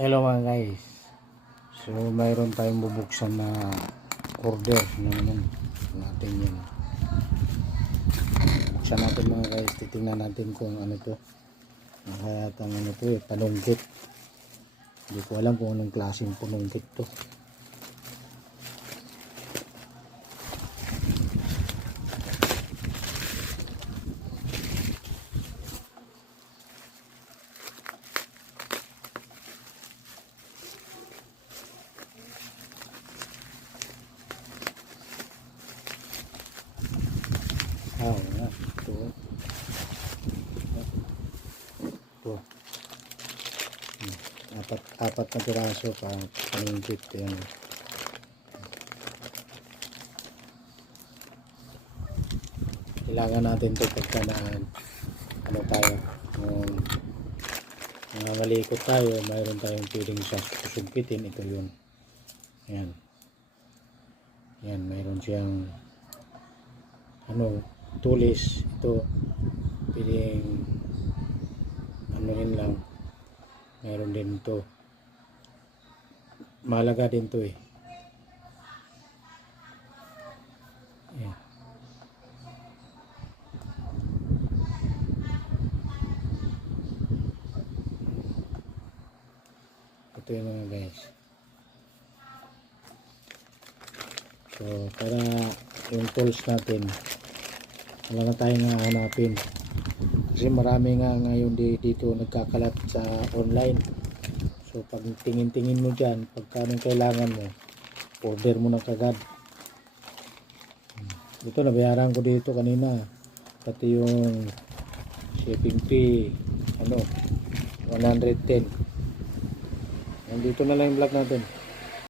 Hello mga guys. So mayroon tayong bubuksan na order naman natin yun. Buksan natin mga guys. Titingnan natin kung ano to. Nakayatang ano to panunggit. Hindi ko alam kung anong klaseng panunggit to. Ito. Apat na piraso pa panunggit yan. Kailangan natin to pagka na ano tayo malikot tayo, mayroon tayong pwedeng susugpitin. Ito yun. Yan, mayroon siyang tulis. Ito pwedeng anuhin lang. Mayroon din to, mahalaga din to yan. Ito yung mga guys. So para yung tools natin wala na tayong hanapin kasi marami nga ngayon dito nagkakalat sa online. So pag tingin-tingin mo dyan, pagka anong kailangan mo, order mo na kagad. Ito nabayaran ko dito kanina, pati yung shipping fee 110. Nandito na lang yung vlog natin.